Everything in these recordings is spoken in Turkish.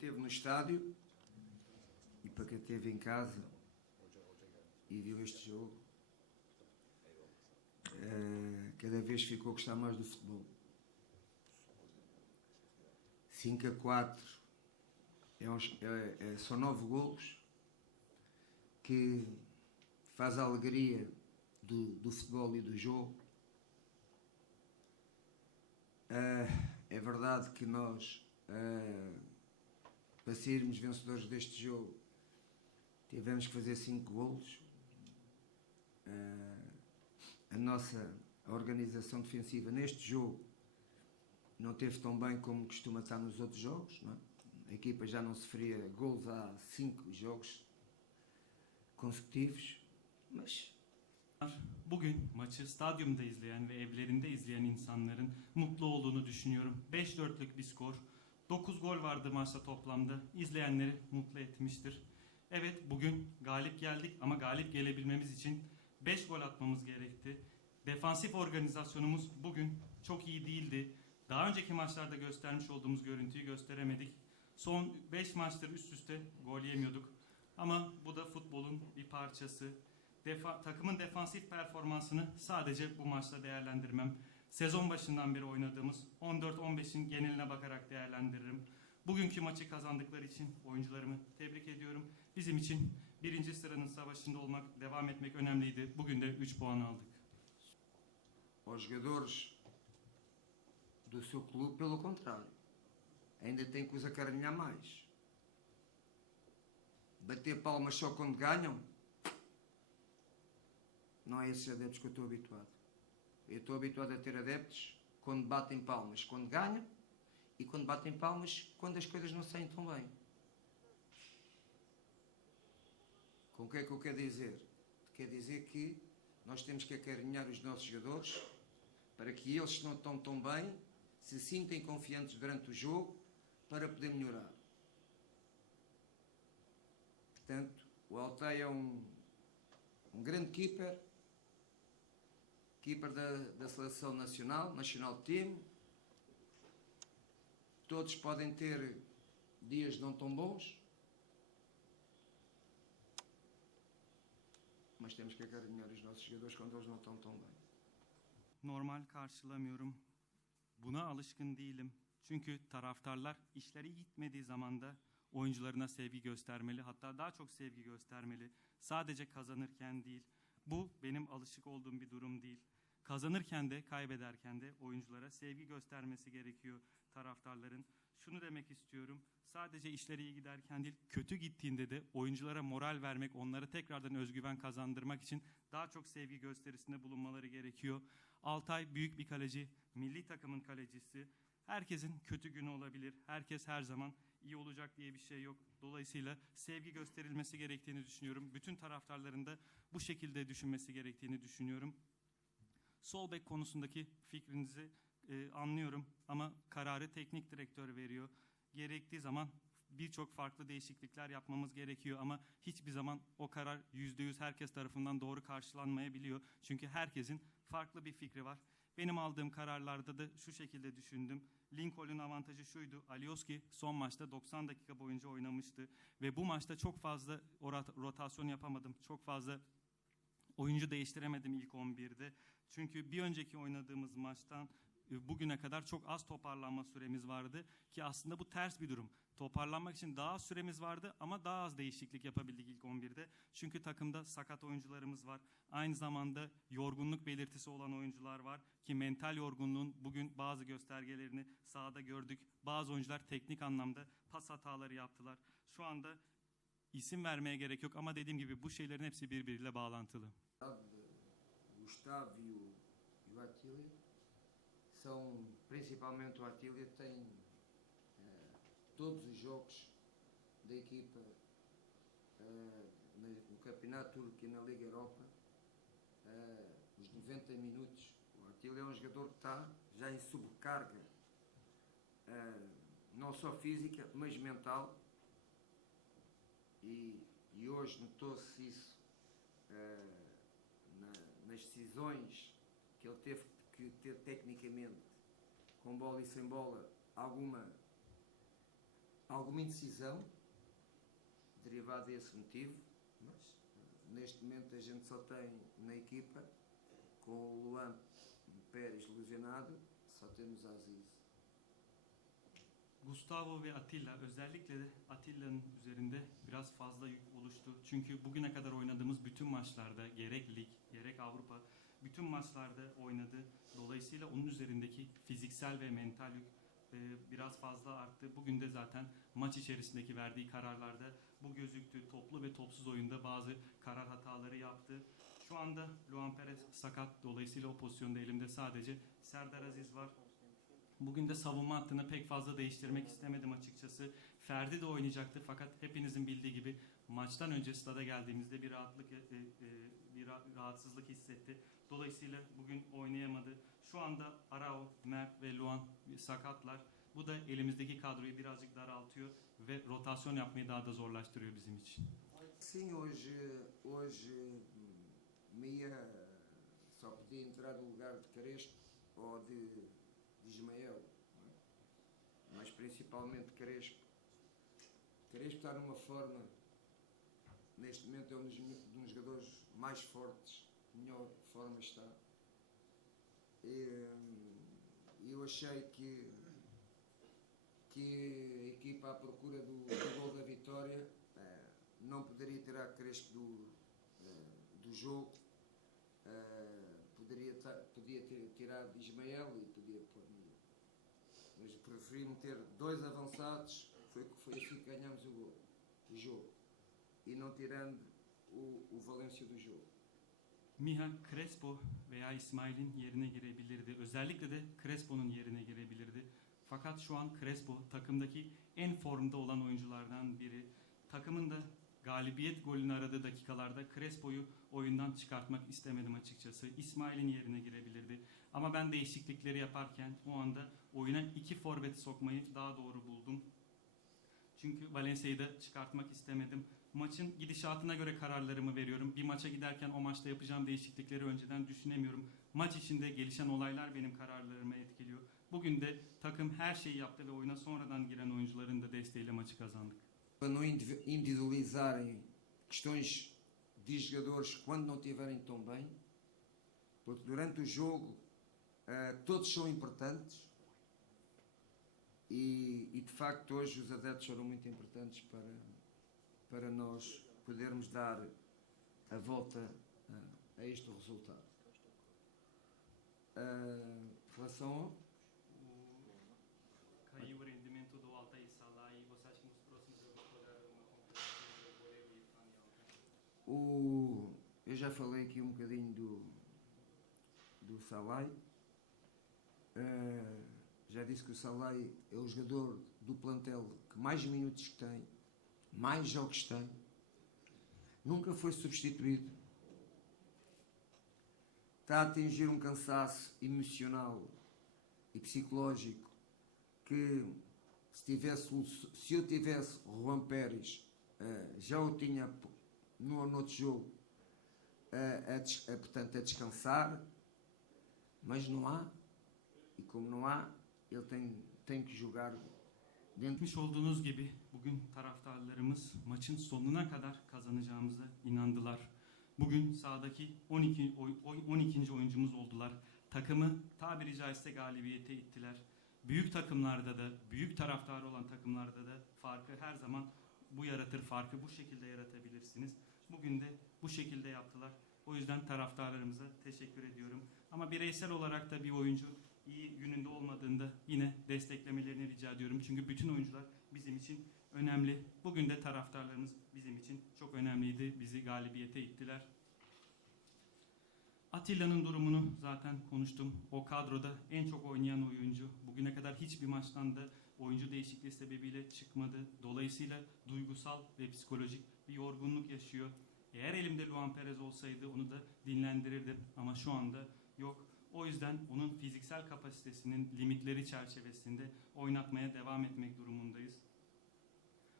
esteve no estádio e para quem esteve em casa e viu este jogo, eh, cada vez ficou a gostar mais do futebol. 5 a 4 é uns- é- é- são 9 golos que faz a alegria do, do futebol e do jogo. Ah, é verdade que nós, ah, para sairmos vencedores deste jogo, tivemos que fazer 5 golos. Ah, a nossa organização defensiva neste jogo não teve tão bem como costuma estar nos outros jogos. É? A equipa já não sofria golos há 5 jogos consecutivos, mas Bugün maçı stadyumda izleyen ve evlerinde izleyen insanların mutlu olduğunu düşünüyorum. 5-4'lük bir skor. 9 gol vardı maçta toplamda. İzleyenleri mutlu etmiştir. Evet bugün galip geldik ama galip gelebilmemiz için 5 gol atmamız gerekti. Defansif organizasyonumuz bugün çok iyi değildi. Daha önceki maçlarda göstermiş olduğumuz görüntüyü gösteremedik. Son 5 maçtır üst üste gol yemiyorduk. Ama bu da futbolun bir parçası. Defa, takımın defansif performansını sadece bu maçta değerlendirmem. Sezon başından beri oynadığımız 14-15'in geneline bakarak değerlendiririm. Bugünkü maçı kazandıkları için oyuncularımı tebrik ediyorum. Bizim için birinci sıranın savaşında olmak, devam etmek önemliydi. Bugün de 3 puan aldık. aos jogadores do seu clube, pelo contrário, ainda tem que os acarinhar mais. Bater palmas só quando ganham, não é esses adeptos que eu estou habituado. Eu estou habituado a ter adeptos quando batem palmas quando ganham e quando batem palmas quando as coisas não saem tão bem. Com o que é que eu quero dizer? Quer dizer que nós temos que acarinhar os nossos jogadores para que eles, se não estão tão bem, se sintem confiantes durante o jogo para poder melhorar. Portanto, o Altei é um, um grande keeper, keeper da, da seleção nacional, national team. Todos podem ter dias não tão bons, mas temos que acarinhar os nossos jogadores quando eles não estão tão bem. Normal karşılamıyorum. Buna alışkın değilim. Çünkü taraftarlar işleri gitmediği zaman da oyuncularına sevgi göstermeli. Hatta daha çok sevgi göstermeli. Sadece kazanırken değil. Bu benim alışık olduğum bir durum değil. Kazanırken de kaybederken de oyunculara sevgi göstermesi gerekiyor taraftarların. Şunu demek istiyorum. Sadece işleri iyi giderken değil, kötü gittiğinde de oyunculara moral vermek, onlara tekrardan özgüven kazandırmak için daha çok sevgi gösterisinde bulunmaları gerekiyor. Altay büyük bir kaleci, milli takımın kalecisi. Herkesin kötü günü olabilir. Herkes her zaman iyi olacak diye bir şey yok. Dolayısıyla sevgi gösterilmesi gerektiğini düşünüyorum. Bütün taraftarların da bu şekilde düşünmesi gerektiğini düşünüyorum. Sol bek konusundaki fikrinizi e, anlıyorum ama kararı teknik direktör veriyor. Gerektiği zaman birçok farklı değişiklikler yapmamız gerekiyor ama hiçbir zaman o karar yüzde yüz herkes tarafından doğru karşılanmayabiliyor. Çünkü herkesin farklı bir fikri var. Benim aldığım kararlarda da şu şekilde düşündüm. Lincoln'un avantajı şuydu. Alioski son maçta 90 dakika boyunca oynamıştı ve bu maçta çok fazla rotasyon yapamadım. Çok fazla oyuncu değiştiremedim ilk 11'de. Çünkü bir önceki oynadığımız maçtan e, bugüne kadar çok az toparlanma süremiz vardı ki aslında bu ters bir durum. Toparlanmak için daha süremiz vardı ama daha az değişiklik yapabildik ilk 11'de. Çünkü takımda sakat oyuncularımız var. Aynı zamanda yorgunluk belirtisi olan oyuncular var ki mental yorgunluğun bugün bazı göstergelerini sahada gördük. Bazı oyuncular teknik anlamda pas hataları yaptılar. Şu anda isim vermeye gerek yok ama dediğim gibi bu şeylerin hepsi birbiriyle bağlantılı. Gustavo e o, o Atília são, principalmente o Atília, tem todos os jogos da equipa eh, no, Campeonato Turco e na Liga Europa, eh, os 90 minutos. O Atília é um jogador que está já em sobrecarga, eh, não só física, mas mental. E, e hoje notou-se isso na- nas decisões que ele teve que ter tecnicamente, com bola e sem bola, alguma alguma indecisão derivada desse motivo, mas neste momento a gente só tem na equipa, com o Luan Pérez lesionado, só temos Aziz. Gustavo ve Atilla özellikle de Atilla'nın üzerinde biraz fazla yük oluştu. Çünkü bugüne kadar oynadığımız bütün maçlarda gerek lig gerek Avrupa bütün maçlarda oynadı. Dolayısıyla onun üzerindeki fiziksel ve mental yük e, biraz fazla arttı. Bugün de zaten maç içerisindeki verdiği kararlarda bu gözüktü. Toplu ve topsuz oyunda bazı karar hataları yaptı. Şu anda Luan Perez sakat. Dolayısıyla o pozisyonda elimde sadece Serdar Aziz var. Bugün de savunma hattını pek fazla değiştirmek istemedim açıkçası. Ferdi de oynayacaktı fakat hepinizin bildiği gibi maçtan önce stada geldiğimizde bir rahatlık e, e, bir ra- rahatsızlık hissetti. Dolayısıyla bugün oynayamadı. Şu anda Arao, Mert ve Luan sakatlar. Bu da elimizdeki kadroyu birazcık daraltıyor ve rotasyon yapmayı daha da zorlaştırıyor bizim için. Sim, hoje, hoje hum, me ia só podia entrar no lugar de Crespo ou de, de Ismael, mas principalmente Crespo. Crespo está numa forma, neste momento é um dos, dos jogadores mais fortes, melhor forma está. E, hum, eu achei que, que a equipa à procura do, do gol da vitória eh, não poderia tirar Crespo do, eh, do jogo, eh, poderia, podia ter tirado Ismael e podia pôr. Mas preferi meter dois avançados, foi, foi assim que ganhamos o, o jogo. E não tirando o, o Valência do jogo. Miha Crespo veya İsmail'in yerine girebilirdi. Özellikle de Crespo'nun yerine girebilirdi. Fakat şu an Crespo takımdaki en formda olan oyunculardan biri. Takımın da galibiyet golünü aradığı dakikalarda Crespo'yu oyundan çıkartmak istemedim açıkçası. İsmail'in yerine girebilirdi. Ama ben değişiklikleri yaparken o anda oyuna iki forvet sokmayı daha doğru buldum. Çünkü Valencia'yı da çıkartmak istemedim. Maçın gidişatına göre kararlarımı veriyorum. Bir maça giderken o maçta yapacağım değişiklikleri önceden düşünemiyorum. Maç içinde gelişen olaylar benim kararlarımı etkiliyor. Bugün de takım her şeyi yaptı ve oyuna sonradan giren oyuncuların da desteğiyle maçı kazandık. Para não indivi- individualizarem questões de jogadores quando não estiverem tão bem, porque durante o jogo todos são importantes e, e de facto hoje os adeptos foram muito importantes para, para nós podermos dar a volta eh, a este resultado. Em relação ao Caiu o rendimento do Altair Salah e você acha que nos próximos jogos poderá uma competição entre o Borrego e Alta? O, eu já falei aqui um bocadinho do, do Salai. Eh, já disse que o Salai é o jogador do plantel que mais minutos tem, mais jogos tem. Nunca foi substituído. Está a atingir um cansaço emocional e psicológico que se, tivesse, se eu tivesse Juan Pérez eh, já o tinha no, outro jogo a, a des- a, portanto, a descansar, mas não há, e como não há, ele tem, tem que jogar dentro. Etmiş olduğunuz gibi bugün taraftarlarımız maçın sonuna kadar kazanacağımıza inandılar. Bugün sahadaki 12 oy- oy- 12. oyuncumuz oldular. Takımı tabiri caizse galibiyete ittiler. Büyük takımlarda da, büyük taraftarı olan takımlarda da farkı her zaman bu yaratır. Farkı bu şekilde yaratabilirsiniz. Bugün de bu şekilde yaptılar. O yüzden taraftarlarımıza teşekkür ediyorum. Ama bireysel olarak da bir oyuncu iyi gününde olmadığında yine desteklemelerini rica ediyorum. Çünkü bütün oyuncular bizim için önemli. Bugün de taraftarlarımız bizim için çok önemliydi. Bizi galibiyete ittiler. Atilla'nın durumunu zaten konuştum. O kadroda en çok oynayan oyuncu. Bugüne kadar hiçbir maçtan da oyuncu değişikliği sebebiyle çıkmadı. Dolayısıyla duygusal ve psikolojik bir yorgunluk yaşıyor. Eğer elimde Luan Perez olsaydı onu da dinlendirirdim. Ama şu anda yok. O yüzden onun fiziksel kapasitesinin limitleri çerçevesinde oynatmaya devam etmek durumundayız.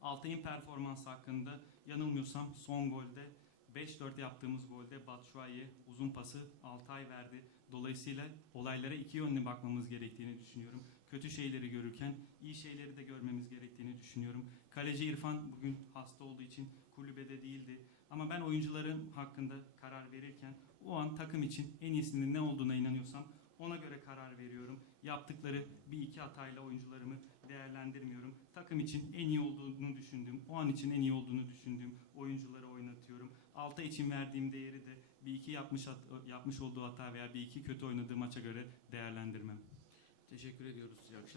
Altay'ın performansı hakkında yanılmıyorsam son golde 5-4 yaptığımız golde Batshuayi'ye uzun pası Altay verdi. Dolayısıyla olaylara iki yönlü bakmamız gerektiğini düşünüyorum. Kötü şeyleri görürken iyi şeyleri de görmemiz gerektiğini düşünüyorum. Kaleci İrfan bugün hasta olduğu için kulübede değildi. Ama ben oyuncuların hakkında karar verirken o an takım için en iyisinin ne olduğuna inanıyorsam ona göre karar veriyorum. Yaptıkları bir iki hatayla oyuncularımı değerlendirmiyorum. Takım için en iyi olduğunu düşündüğüm, o an için en iyi olduğunu düşündüğüm oyuncuları oynatıyorum. Altay için verdiğim değeri de bir iki yapmış yapmış olduğu hata veya bir iki kötü oynadığı maça göre değerlendirmem. Teşekkür ediyoruz. İyi akşamlar.